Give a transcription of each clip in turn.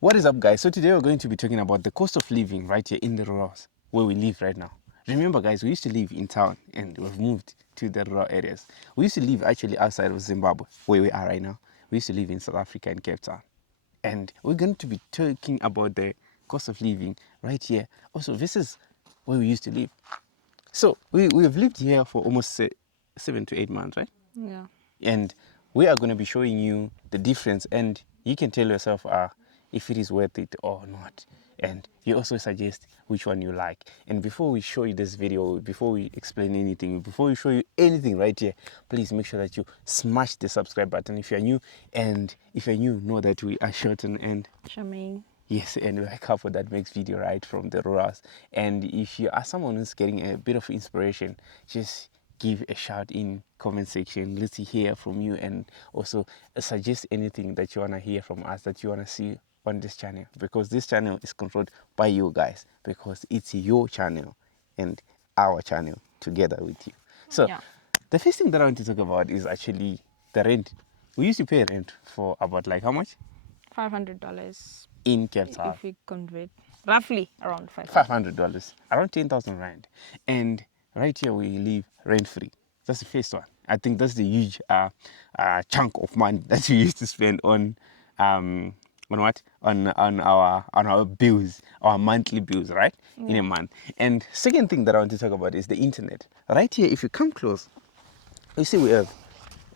What is up, guys? So today we're going to be talking about the cost of living right here in the rurals where we live right now. Remember, guys, we used to live in town and we've moved to the rural areas. We used to live actually outside of Zimbabwe, where we are right now. We used to live in South Africa in Cape Town. And we're going to be talking about the cost of living right here. Also, this is where we used to live. So we have lived here for almost 7 to 8 months, right? Yeah. And we are going to be showing you the difference, and you can tell yourself if it is worth it or not. And you also suggest which one you like. And before we show you this video, before we explain anything, before we show you anything right here, please make sure that you smash the subscribe button if you're new. And if you're new, know that we are Shorten and Charmaine. yes, and we're a couple that makes video right from the rurals. And if you are someone who's getting a bit of inspiration, just give a shout in comment section. Let's hear from you, and also suggest anything that you want to hear from us, that you want to see on this channel, because this channel is controlled by you guys, because it's your channel and our channel together with you. So Yeah. the first thing that I want to talk about is actually the rent. We used to pay rent for about like how much $500 in Cape Town? if we convert roughly around $500, around 10,000 rand. And right here we live rent free. That's the first one. I think that's the huge chunk of money that we used to spend on what? On our bills, our monthly bills, right? In a month. And second thing that I want to talk about is the internet. Right here, if you come close, you see we have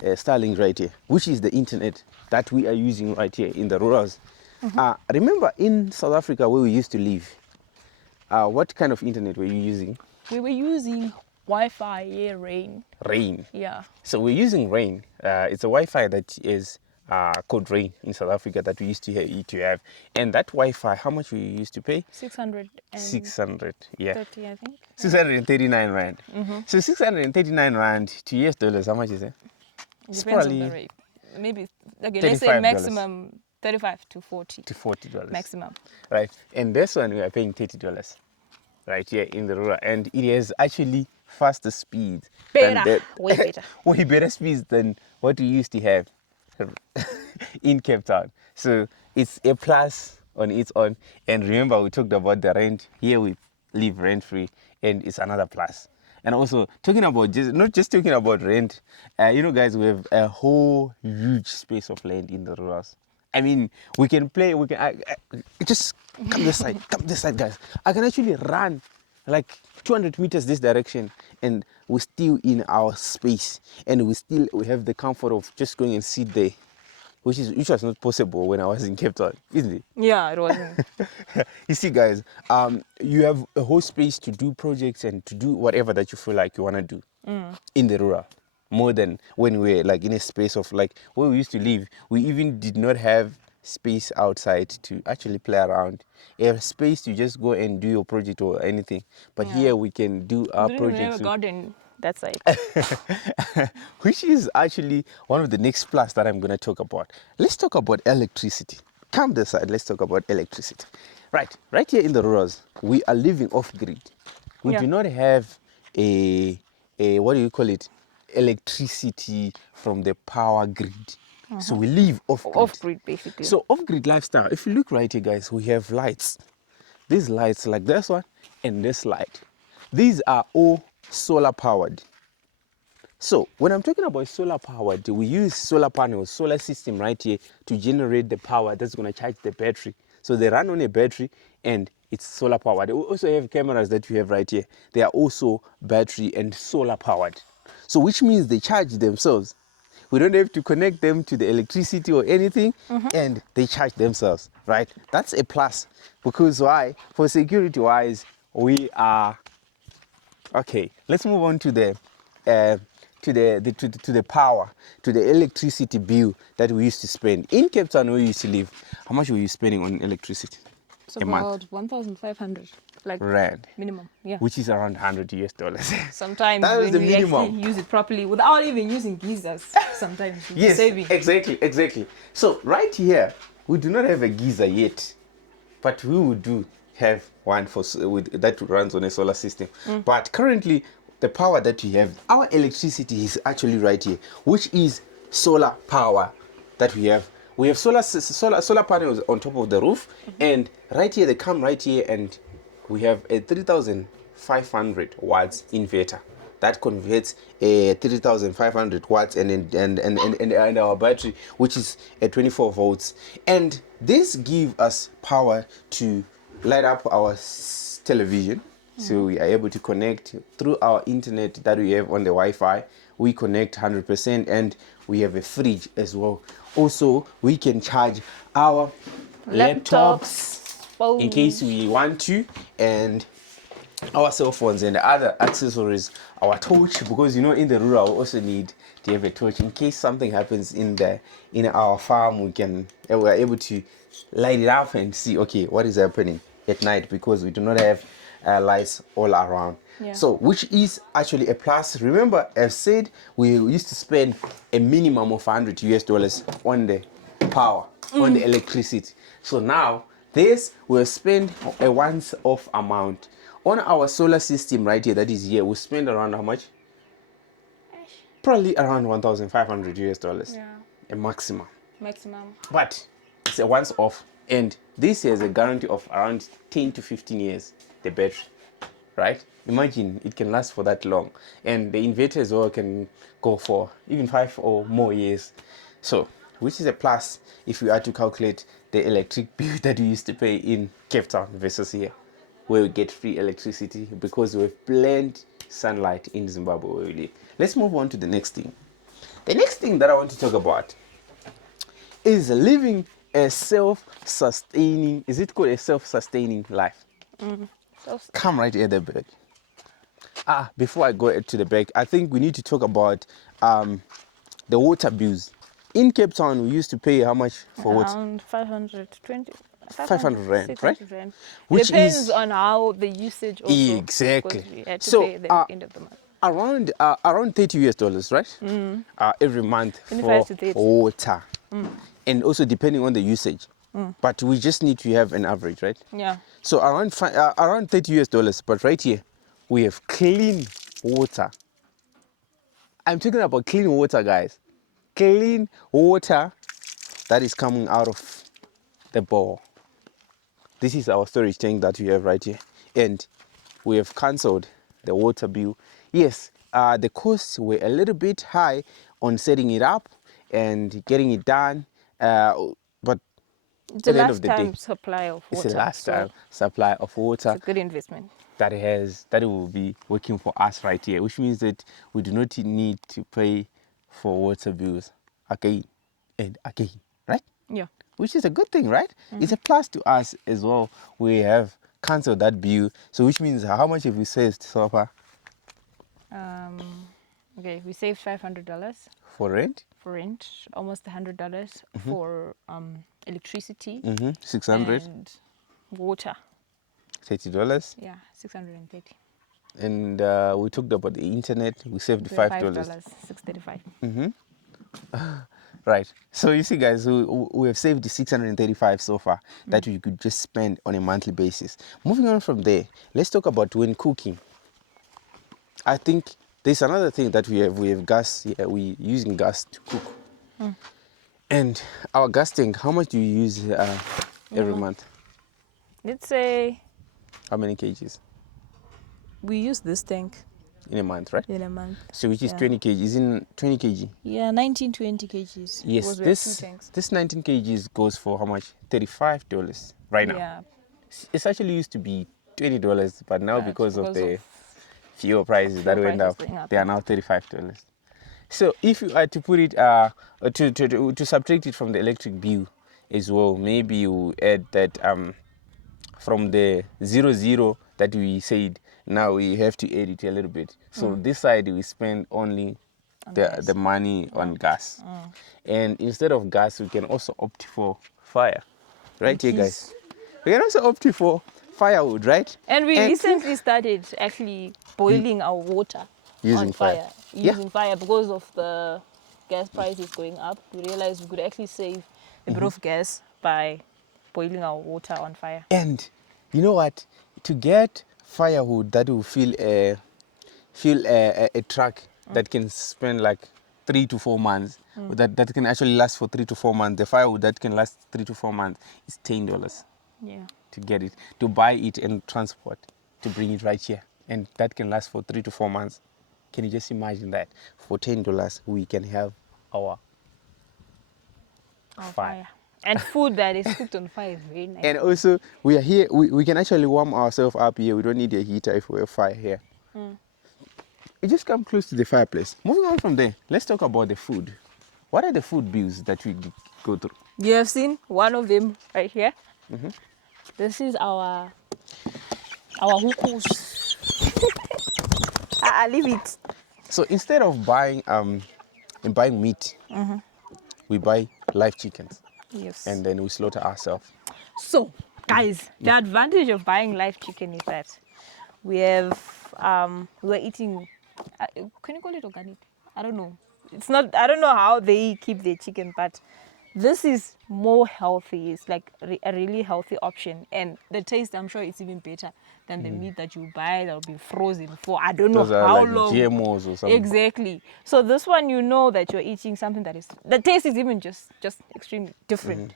Starlink right here, which is the internet that we are using right here in the rurals. Remember in South Africa where we used to live, what kind of internet were you using? We were using Wi-Fi, yeah, Rain. Rain. Yeah. So we're using Rain. It's a Wi-Fi that is called Rain in South Africa that we used to have. And that Wi-Fi, how much we used to pay? 600 yeah. 30, I think. 639 rand. So 639 rand to US dollars, how much is it? It's Depends on probably the rate. Maybe, okay, let's say $35. maximum 35 to 40. to $40. Maximum. Right, and this one we are paying $30 right here in the rural, and it has actually faster speeds Better, way better. way better speeds than what we used to have in Cape Town. So it's a plus on its own. And remember, we talked about the rent. Here we live rent free, and it's another plus. And also talking about not just talking about rent, guys, we have a whole huge space of land in the rurals. I mean, we can just come this side, guys. I can actually run like 200 meters this direction, and we're still in our space, and we have the comfort of just going and sit there, which was not possible when I was in Cape Town, isn't it? Yeah, it wasn't. You see, guys, you have a whole space to do projects and to do whatever that you feel like you want to do in the rural, more than when we're like in a space of like where we used to live. We even did not have space outside to actually play around, a space to just go and do your project or anything. But here we can do our We didn't have projects, a garden that side. which is actually one of the next plus that I'm going to talk about. Let's talk about electricity. Come this side, let's talk about electricity. Right here in the rurals, we are living off grid. We do not have a what do you call it, electricity from the power grid. So we live off grid. Off grid, basically. So off grid lifestyle, if you look right here, guys, we have lights. These lights, like this one and this light, these are all solar powered. So when I'm talking about solar powered, we use solar panels, solar system right here to generate the power that's going to charge the battery. So they run on a battery and it's solar powered. We also have cameras that we have right here. They are also battery and solar powered. So which means they charge themselves. We don't have to connect them to the electricity or anything, and they charge themselves, right? That's a plus, because why? For security wise, we are okay. Let's move on to the power, to the electricity bill that we used to spend in Cape Town where we used to live. How much were you spending on electricity? It's a month? about 1,500, like Rand, minimum. Yeah. which is around $100. Sometimes That was when the we minimum. actually use it properly without even using geysers, sometimes we're Yes, saving. exactly. So right here, we do not have a geyser yet, but we would do have one that runs on a solar system. But currently, the power that we have, our electricity is actually right here, which is solar power that we have. we have solar panels on top of the roof, and right here they come right here, and we have a 3,500 watts inverter that converts a 3,500 watts and our battery, which is a 24 volts, and this give us power to light up our television. So we are able to connect through our internet that we have on the Wi-Fi. We connect 100%, and we have a fridge as well. Also, we can charge our laptops in case we want to, and our cell phones and other accessories, our torch, because you know in the rural we also need to have a torch in case something happens in our farm. We are able to light it up and see, okay, what is happening at night, because we do not have lights all around. Yeah. So which is actually a plus. Remember, I've said we used to spend a minimum of $100 on the power, on the electricity. So now this will spend a once-off amount on our solar system right here. That is here. We spend around how much? Probably around $1,500. Yeah. A maximum. Maximum. But it's a once-off, and this has a guarantee of around 10 to 15 years. The battery, right? Imagine it can last for that long, and the inverter as well can go for even 5 or more years. So, which is a plus if we are to calculate the electric bill that we used to pay in Cape Town versus here, where we get free electricity because we have plenty sunlight in Zimbabwe where we live. Let's move on to the next thing. The next thing that I want to talk about is living a self-sustaining, is it called a self-sustaining life? Come right at the back. Before I go to the back, I think we need to talk about the water bills. In Cape Town, we used to pay how much for water? Around 520. 500 rand, 600 right? rand. Which Depends is on how the usage also. exactly. Because we had to So, pay at the end of the month. around $30, right? Every month 25 for to 30. water, and also depending on the usage. But we just need to have an average, right? Yeah. So around $30, but right here we have clean water. I'm talking about clean water, guys. Clean water that is coming out of the bore. This is our storage tank that we have right here, and we have cancelled the water bill. Yes, the costs were a little bit high on setting it up and getting it done, but It's a at the end of the day, lifetime supply of water. it's a lifetime so supply of water. It's a good investment. That will be working for us right here, which means that we do not need to pay for water bills again and again, right? Yeah. Which is a good thing, right? It's a plus to us as well. We have cancelled that bill, so which means how much have we saved so far? Okay, we saved $500 For rent? for rent, almost $100 for electricity 600, and water. $30, Yeah, 630. and we talked about the internet. We saved $5. $635. Right. So you see, guys, we have saved the 635 so far that we could just spend on a monthly basis. Moving on from there, let's talk about when cooking. I think there's another thing that we have. We have gas. Yeah, we're using gas to cook. And our gas tank, how much do you use every month? Let's say How many kgs we use this tank in a month, right? in a month. So which is Yeah. 20 kg. Is in 20 kg? Yeah, 19, 20 kgs. Yes. Because we have two tanks. This 19 kgs goes for how much? $35 right now. Yeah. It's actually used to be $20, but now But because of because the of fuel prices that fuel went prices up, going up, they are yeah. now $35. So if you are to put it to subtract it from the electric bill as well, maybe you add that from the 00 that we said, now we have to add it a little bit. So this side we spend only the money on gas, and instead of gas we can also opt for fire, right here, guys. We can also opt for firewood, right? And we recently started actually boiling our water Using on fire. fire. Yeah. Using fire because of the gas prices going up. We realized we could actually save a bit of gas by boiling our water on fire. And you know what? To get firewood that will fill a truck that can spend like 3 to 4 months, that can actually last for 3 to 4 months. The firewood that can last 3 to 4 months is $10 Yeah. to get it, to buy it and transport, to bring it right here. And that can last for 3 to 4 months. Can you just imagine that? For $10, we can have our fire. And food that is cooked on fire is very nice. And also, we are here, we can actually warm ourselves up here. We don't need a heater if we have fire here. You just come close to the fireplace. Moving on from there, let's talk about the food. What are the food bills that we go through? You have seen one of them right here. This is our hukus. I leave it. So instead of buying meat, we buy live chickens Yes. and then we slaughter ourselves. So, guys, the advantage of buying live chicken is that we're eating. Can you call it organic? I don't know. It's not. I don't know how they keep their chicken, but this is more healthy. It's like a really healthy option, and the taste, I'm sure, it's even better than the meat that you buy that'll be frozen for I don't know Those are how like long. GMOs or something. Exactly. So this one, you know that you're eating something that is the taste is even just extremely different.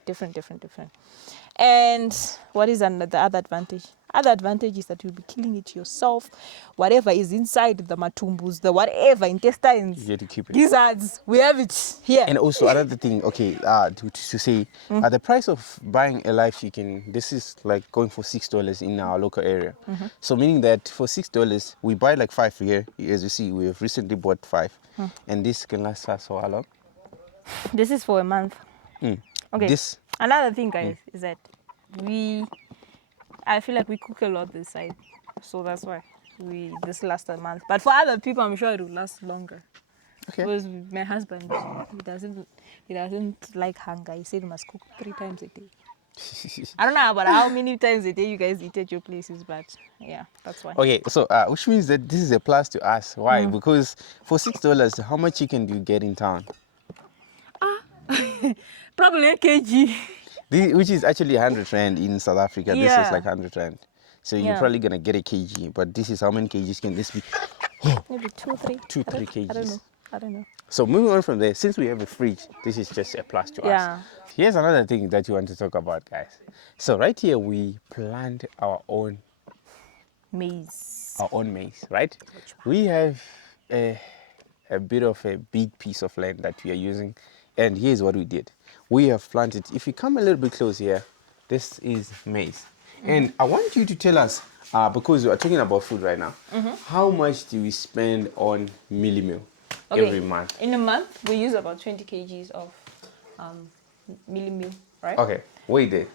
And what is the other advantage? Other advantage is that you'll be killing it yourself. Whatever is inside the matumbus, the whatever intestines, You get to keep it. gizzards, we have it here. And also another thing, okay, to say, at the price of buying a live chicken, this is like going for $6 in our local area. So meaning that for $6, we buy like 5 here. As you see, we have recently bought 5, and this can last us for how long? This is for a month. Okay. This, Another thing, guys, is that I feel like we cook a lot this side, so that's why this lasts a month. But for other people, I'm sure it will last longer. okay. Because my husband, he doesn't like hunger. He said he must cook 3 times a day. I don't know about how many times a day you guys eat at your places, but yeah, that's why. Okay, so which means that this is a plus to us. Why? Because for $6, how much chicken do you get in town? Probably a kg. Which is actually 100 rand in South Africa. This is Yeah. like 100 rand. So you're Yeah. probably gonna get a kg, but this is how many kgs can this be? Maybe 2, 3. 2, 3 kgs. I don't know. So moving on from there, since we have a fridge, this is just a plus to Yeah. us. Here's another thing that you want to talk about, guys. So right here we plant our own Maize. right? We have a bit of a big piece of land that we are using, and here's what we did. We have planted, if you come a little bit close here, this is maize. And I want you to tell us, because we are talking about food right now, how much do we spend on mealie meal every month? In a month, we use about 20 kgs of mealie meal, right? Okay, wait there.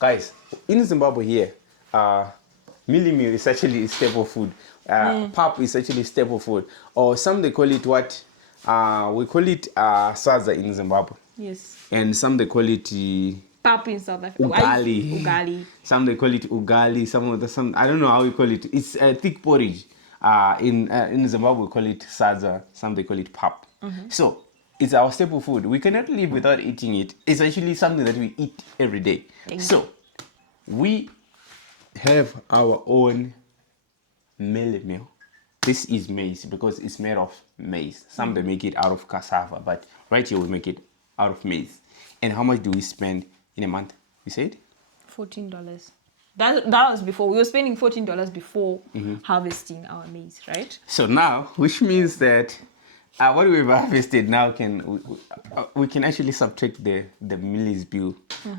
Guys, in Zimbabwe here, mealie meal is actually a staple food. Pap is actually staple food. Or some they call it what? We call it saza in Zimbabwe. Yes. And some they call it Pap in South Africa. ugali. Ugali. Some they call it ugali. Some I don't know how we call it. It's a thick porridge. In Zimbabwe we call it saza. Some they call it pap. So it's our staple food. We cannot live without eating it. It's actually something that we eat every day. Exactly. So we have our own mealie meal. This is maize because it's made of maize. Some they make it out of cassava, but right here we make it out of maize. And how much do we spend in a month? You said? $14. That was before. We were spending $14 before harvesting our maize, right? So now, which means that what we've harvested now we can actually subtract the mealie bill,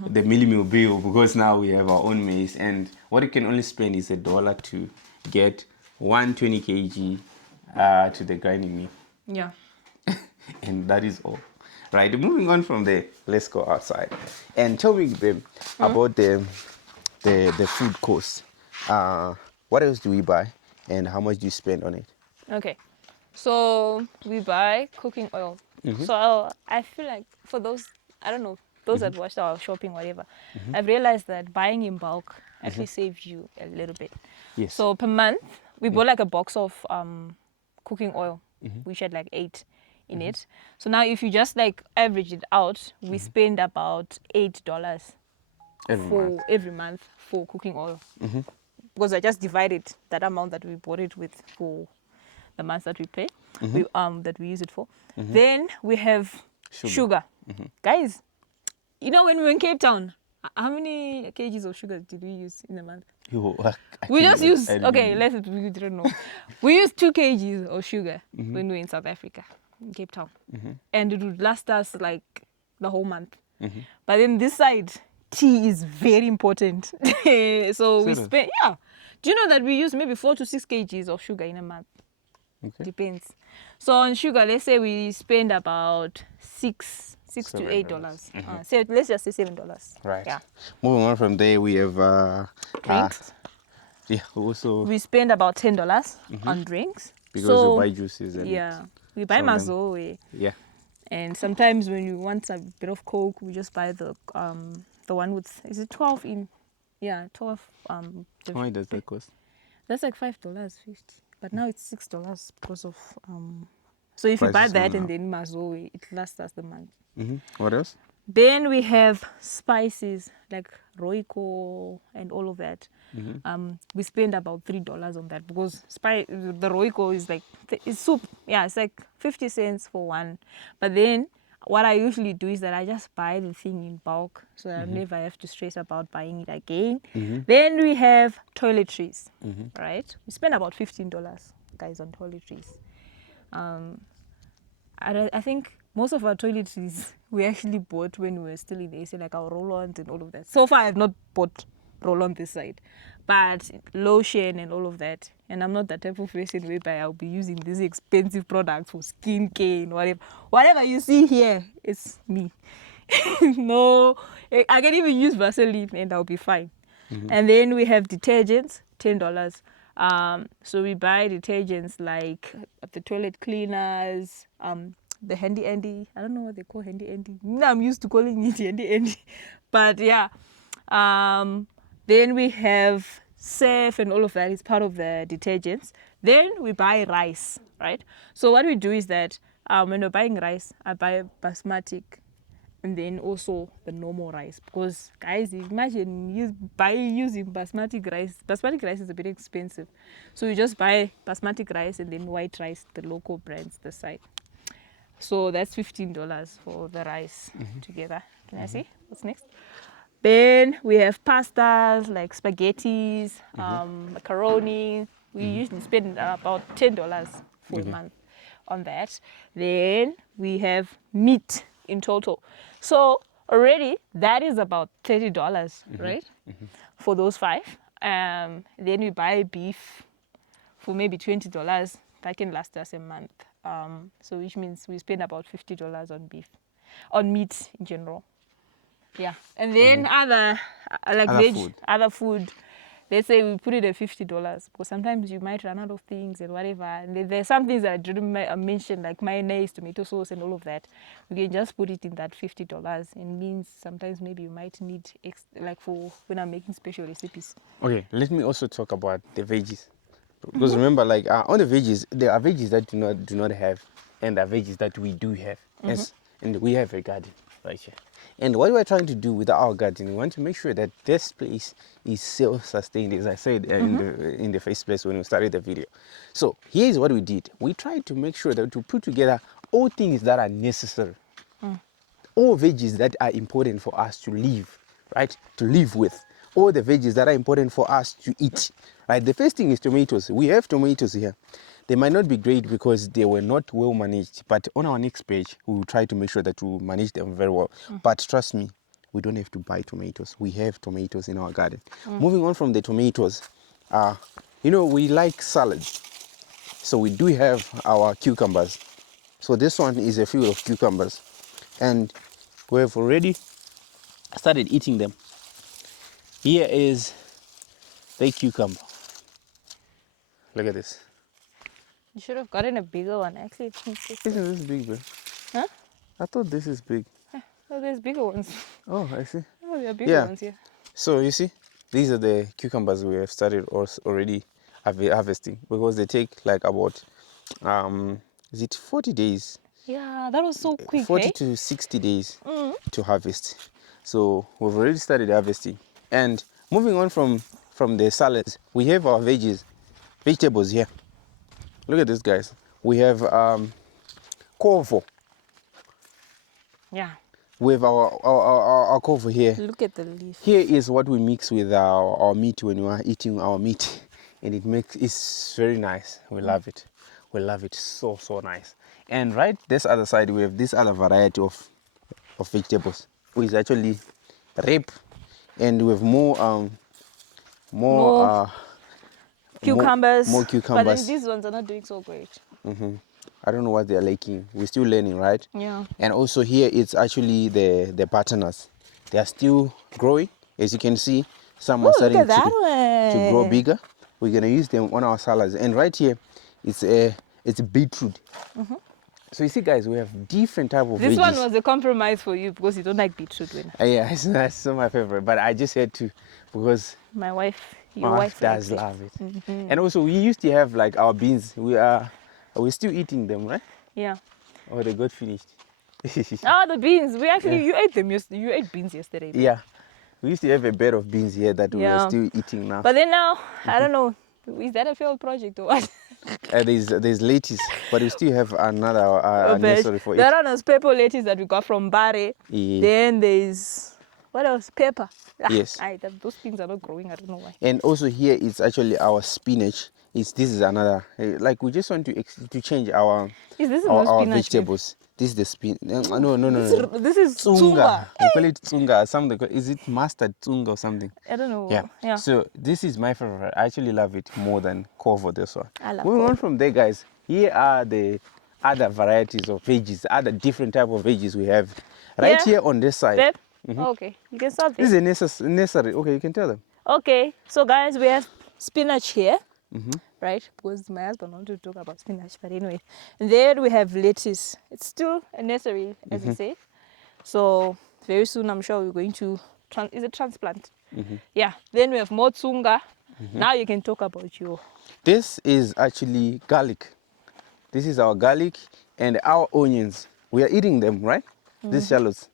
the mealie meal bill, because now we have our own maize, and what you can only spend is $1 to get 120 kg to the grinding mill. Yeah. And that is all. Right, moving on from there, let's go outside and tell me about the food cost. What else do we buy, and how much do you spend on it? Okay. So we buy cooking oil. So I feel like for those, I don't know, those that watched our shopping, whatever, I've realized that buying in bulk actually saves you a little bit. Yes. So per month, we bought like a box of cooking oil, which had like 8 in it. So now if you just like average it out, we spend about $8 every month for cooking oil. Because I just divided that amount that we bought it with for the months that we pay, that we use it for. Then we have sugar. Guys, you know when we were in Cape Town, how many kgs of sugar did we use in a month? We just use, okay, we don't know. We use 2 kgs of sugar when we were in South Africa, in Cape Town. And it would last us like the whole month. But then this side, tea is very important. So we spend, do you know that we use maybe 4 to 6 kgs of sugar in a month? Okay. Depends. So on sugar, let's say we spend about $6 to $8. So let's just say $7. Right. Yeah. Moving on from there, we have Drinks. also We spend about $10 on drinks. because so, we buy juices and we buy some of mazoe. yeah. And sometimes when you want a bit of Coke, we just buy the one with, is it 12 in? Yeah, 12. How much does that cost? That's like $5.50. But now it's $6 because of so if you buy Prices that went and up. then mazoe, it lasts us the month. What else? Then we have spices like roiko and all of that. We spend about $3 on that because the roiko is like it's soup. Yeah, it's like 50 cents for one. But then what I usually do is that I just buy the thing in bulk, so I never have to stress about buying it again. Then we have toiletries, right? We spend about $15, guys, on toiletries. I think most of our toiletries we actually bought when we were still in the AC, like our roll-ons and all of that. So far, I've not bought roll-on this side, but lotion and all of that. And I'm not that type of person whereby I'll be using these expensive products for skincare and whatever. Whatever you see here, it's me. No, I can even use Vaseline and I'll be fine. And then we have detergents, $10. So we buy detergents like the toilet cleaners, the handy andy. I don't know what they call handy andy. I'm used to calling it handy andy. But yeah. Then we have surf and all of that is part of the detergents. Then we buy rice, right? So what we do is that when we're buying rice, I buy basmati and then also the normal rice, because guys, imagine using basmati rice. Basmati rice is a bit expensive, so you just buy basmati rice and then white rice, the local brands, the side. So that's $15 for the rice together. Can I see what's next? Then we have pastas like spaghettis, macaroni. We usually spend about $10 for a month on that. Then we have meat in total. So already that is about $30, right? For those 5. Then we buy beef for maybe $20. That can last us a month. So which means we spend about $50 on beef, on meat in general. Yeah, and then other food. Let's say we put it at $50 because sometimes you might run out of things and whatever. And there's some things that I didn't mention, like mayonnaise, tomato sauce, and all of that. We can just put it in that $50. It means sometimes maybe you might need like for when I'm making special recipes. Okay, let me also talk about the veggies, because remember, like on the veggies, there are veggies that do not have, and there are veggies that we do have. Yes, and we have a garden right here. And what we're trying to do with our garden, we want to make sure that this place is self-sustained, as I said in the first place when we started the video. So here's what we did. We tried to make sure that to put together all things that are necessary, all veggies that are important for us to live, right? To live with. All the veggies that are important for us to eat, right? The first thing is tomatoes. We have tomatoes here. They might not be great because they were not well managed, but on our next page, we will try to make sure that we manage them very well. But trust me, we don't have to buy tomatoes. We have tomatoes in our garden. Moving on from the tomatoes, we like salads. So we do have our cucumbers. So this one is a field of cucumbers. And we have already started eating them. Here is the cucumber. Look at this. You should have gotten a bigger one. Actually, Isn't this big, bro? Huh? I thought this is big. Oh, there's bigger ones. Oh, I see. Oh, there are bigger ones here. So you see, these are the cucumbers we have started already harvesting, because they take like about, is it 40 days? Yeah, that was so quick. 40 to 60 days to harvest. So we've already started harvesting. And moving on from the salads, we have our vegetables here. Look at this, guys. We have covo. Yeah. We have our covo here. Look at the leaf. Here is what we mix with our meat when we are eating our meat, and it's very nice. We love it. We love it so nice. And right this other side we have this other variety of vegetables, which is actually rape, and we have more Cucumbers. more But then cucumbers. these ones are not doing so great. I don't know what they're liking. We're still learning, right? Yeah. And also here it's actually the butternut. They are still growing, as you can see. Some are Ooh, starting look at that to grow one. bigger. We're gonna use them on our salads. And right here, it's a beetroot. So you see, guys, we have different type of This veggies. one was a compromise for you because you don't like beetroot. When Yeah, it's still my favorite, but I just had to because my wife, my your wife does likes love it. And also, we used to have like our beans. We're still eating them, right? Yeah. Oh, they got finished. Oh, the beans. We actually, Yeah. you ate them. You ate beans yesterday. Babe. Yeah, we used to have a bed of beans here that we are Yeah. still eating now. But then now, I don't know. Is that a failed project or what? There's lettuce, but we still have another Oh, nursery for it. there are pepper lettuce that we got from Bare. Yeah. Then there's, what else? Pepper. Yes. Those things are not growing. I don't know why. And also here it's actually our spinach. This is another like we just want to change our This is our, no our spinach, babe. vegetables. This is the spin. No. This is Tsunga. tsunga. We call it tsunga. Some they call, is it mustard tsunga or something? I don't know. Yeah. Yeah. So this is my favorite. I actually love it more than covo. This one. I love Moving on covo. from there, guys. Here are the other varieties of veggies, other different type of veggies we have. Right Yeah. here on this side. Babe? Okay. You can start This there. is a nursery. Okay, you can tell them. Okay. So, guys, we have spinach here. Right? Because my husband wanted to talk about spinach. But anyway. And then we have lettuce. It's still a nursery, as we say. So, very soon, I'm sure we're going to... is it transplant? Yeah. Then we have more tsunga. Now you can talk about your... This is actually garlic. This is our garlic and our onions. We are eating them, right? These shallots.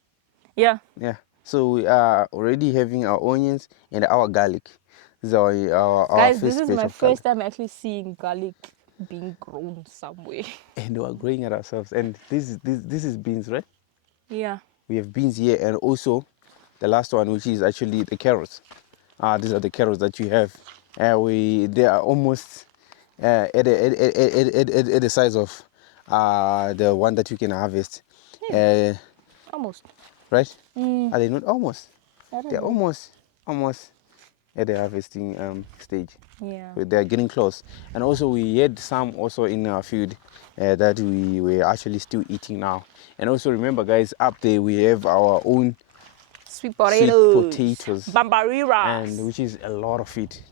Yeah. Yeah. So we are already having our onions and our garlic. This is our Guys, first this is batch my of first time actually seeing garlic being grown somewhere. and we are growing it ourselves. And this is beans, right? Yeah. We have beans here, and also the last one, which is actually the carrots. These are the carrots that you have. They are almost at the size of the one that you can harvest. Almost. Right? Are they not almost? I don't They're know. almost at the harvesting stage. Yeah. They're getting close. And also we had some also in our field that we were actually still eating now. And also remember, guys, up there we have our own Sweet potatoes. potatoes. Bambariras. And which is a lot of it.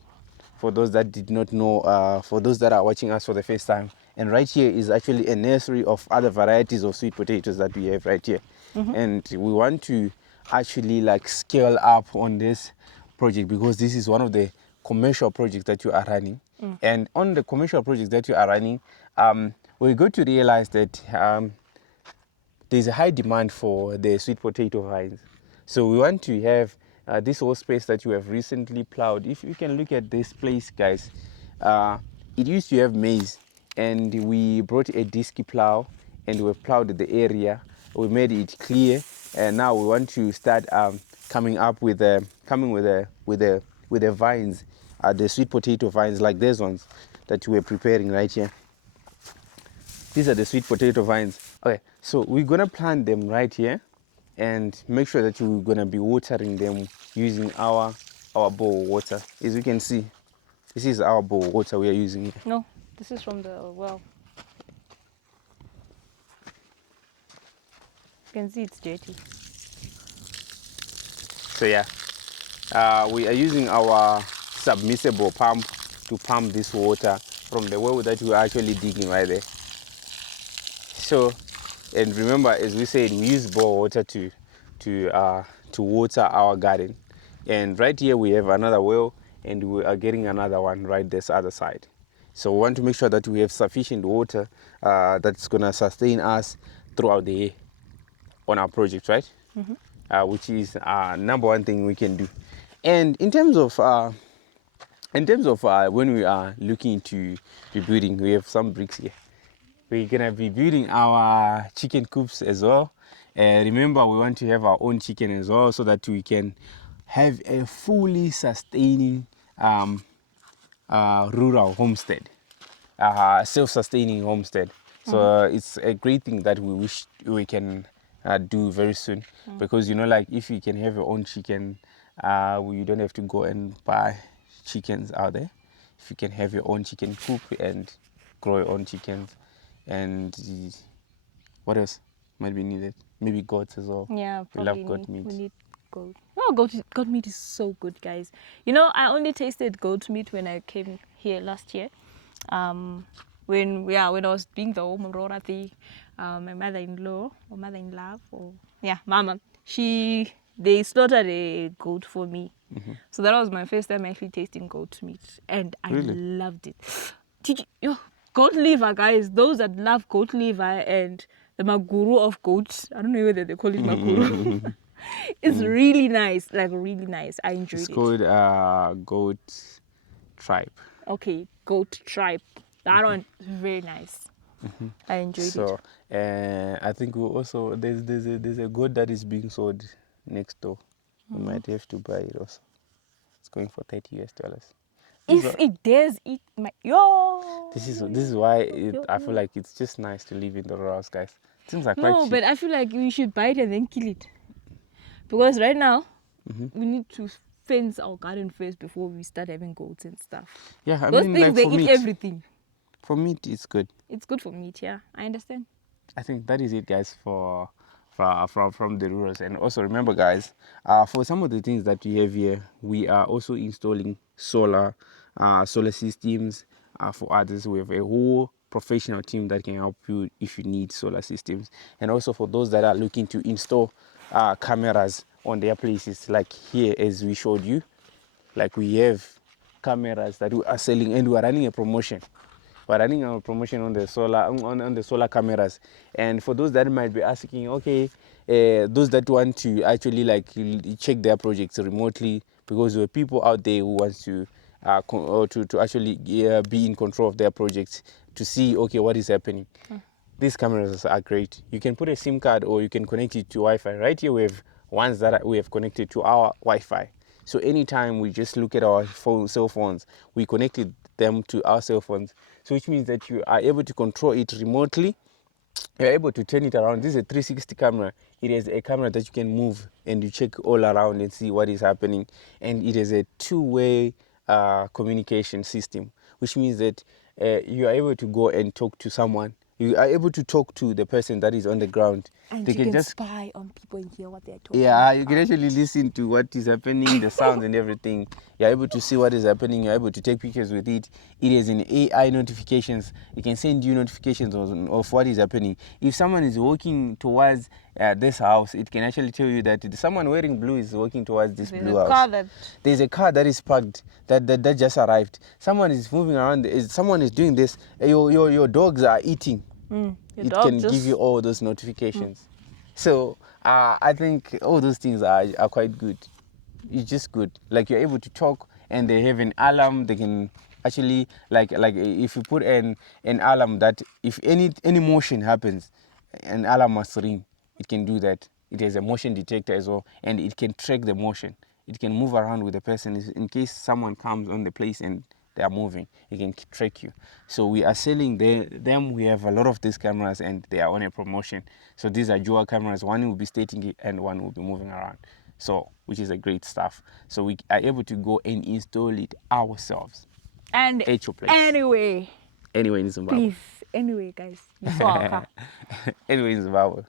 For those that did not know, for those that are watching us for the first time. And right here is actually a nursery of other varieties of sweet potatoes that we have right here. And we want to actually like scale up on this project because this is one of the commercial projects that you are running. And on the commercial projects that you are running, we're going to realize that there's a high demand for the sweet potato vines. So we want to have this whole space that you have recently plowed. If you can look at this place, guys, it used to have maize, and we brought a disky plow and we plowed the area. We made it clear, and now we want to start coming with the vines, the sweet potato vines like these ones that we're preparing right here. These are the sweet potato vines. Okay, so we're gonna plant them right here and make sure that we're gonna be watering them using our bowl water. As you can see, this is our bowl water we are using here. No, this is from the well. You can see it's dirty. So yeah, we are using our submersible pump to pump this water from the well that we are actually digging right there. So, and remember, as we said, we use bore water to water our garden. And right here we have another well, and we are getting another one right this other side. So we want to make sure that we have sufficient water that's gonna sustain us throughout the year on our project, right? Which is number one thing we can do. And in terms of In terms of when we are looking to be building, we have some bricks here. We're gonna be building our chicken coops as well. Remember, we want to have our own chicken as well, so that we can have a fully sustaining rural homestead, self-sustaining homestead. So it's a great thing that we wish we can do very soon, because like if you can have your own chicken, you don't have to go and buy chickens out there. If you can have your own chicken coop and grow your own chickens, and what else might be needed? Maybe goats as well. Yeah, We probably love goat meat. we need goat. Oh, goat meat is so good, guys. I only tasted goat meat when I came here last year. When I was doing the home aurora thing, my mother-in-law or mother-in-law or mama, they slaughtered a goat for me. So that was my first time actually tasting goat meat, and I Really? loved it. Did you? Goat liver, guys. Those that love goat liver and the maguru of goats. I don't know whether they call it maguru. It's really nice, like really nice. I enjoyed It's it. called goat tripe. Okay, goat tripe. That one is very nice. I enjoyed it. So I think we also there's a goat that is being sold next door. We might have to buy it also. It's going for $30. If it does eat my This is why I feel like it's just nice to live in the rurals, guys. Things are quite No, cheap. but I feel like we should buy it and then kill it, because right now we need to fence our garden first before we start having goats and stuff. Yeah, I Those mean, things, like they for eat meat. everything. For meat, it's good. It's good for meat, yeah. I understand. I think that is it, guys, from the rurals. And also remember, guys, for some of the things that we have here, we are also installing solar systems. For others, we have a whole professional team that can help you if you need solar systems. And also for those that are looking to install cameras on their places, like here as we showed you, like we have cameras that we are selling, and we are running a promotion. We're running a promotion on the solar cameras. And for those that might be asking, okay, those that want to actually check their projects remotely, because there are people out there who wants to to actually be in control of their projects, to see, okay, what is happening. These cameras are great. You can put a SIM card or you can connect it to Wi-Fi. Right here we have ones that we have connected to our Wi-Fi. So anytime we just look at our cell phones, we connected them to our cell phones. So which means that you are able to control it remotely. You're able to turn it around. This is a 360 camera. It is a camera that you can move and you check all around and see what is happening. And it is a two-way communication system, which means that you are able to go and talk to someone. You are able to talk to the person that is on the ground. And They you can just spy on people and hear what they're talking Yeah, about. you can actually listen to what is happening, the sounds and everything. You're able to see what is happening. You're able to take pictures with it. It is in AI notifications. It can send you notifications of what is happening. If someone is walking towards this house, it can actually tell you that someone wearing blue is walking towards this There's blue a house. car that There's a car that is parked that just arrived. Someone is moving around. Someone is doing this. Your dogs are eating. your It dog can give you all those notifications. So I think all those things are quite good. It's just good. Like you're able to talk, and they have an alarm. They can actually like if you put an alarm that if any motion happens, an alarm must ring. It can do that. It has a motion detector as well, and it can track the motion. It can move around with the person in case someone comes on the place and they are moving. It can track you. So we are selling them. We have a lot of these cameras, and they are on a promotion. So these are dual cameras. One will be static and one will be moving around. So which is a great stuff. So we are able to go and install it ourselves and at your place. anyway, Anyway in Zimbabwe. please, anyway, guys, you saw our car. Anyway in Zimbabwe.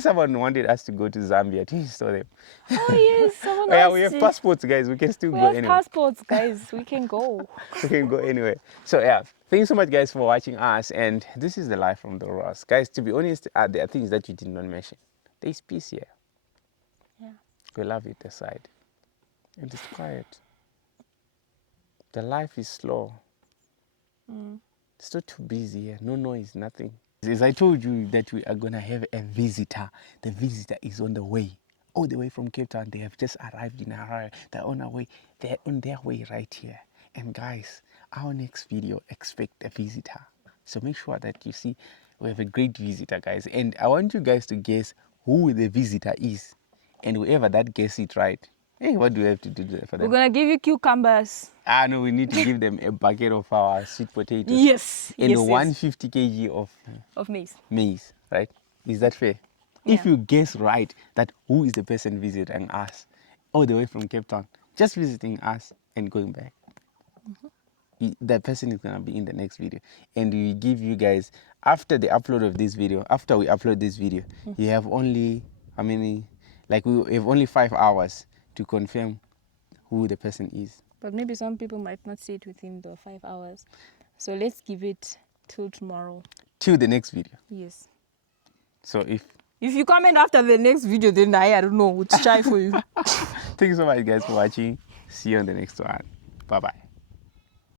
Someone wanted us to go to Zambia to install them. Oh yes, someone Oh, yeah, else we have did. passports, guys. We can still We go have anywhere. passports, guys. We can go. We can go anywhere. So yeah, thank you so much, guys, for watching us. And this is the life from the Ross, guys. To be honest, there are things that you did not mention. There's peace here. Yeah. We love it aside, and it's quiet. The life is slow. It's not too busy here. No noise, nothing. As I told you that we are gonna have a visitor. The visitor is on the way. All the way from Cape Town. They have just arrived in Harare. They're on their way. They're on their way right here. And guys, our next video, expect a visitor. So make sure that you see we have a great visitor, guys. And I want you guys to guess who the visitor is. And whoever that guess it right, hey, what do we have to do for We're them? gonna give you cucumbers. No, we need to give them a bucket of our sweet potatoes. Yes. And yes, 150 kg of maize. maize, right? Is that fair? If Yeah. you guess right that who is the person visiting us all the way from Cape Town, just visiting us and going back, that person is going to be in the next video. And we give you guys, after the upload of this video, after we upload this video, you have only, how many, like we have only 5 hours to confirm who the person is. But maybe some people might not see it within the 5 hours. So let's give it till tomorrow. Till the next video. Yes. So if you comment after the next video, then I don't know. It's shy for you. thank you so much guys for watching. See you on the next one. Bye bye.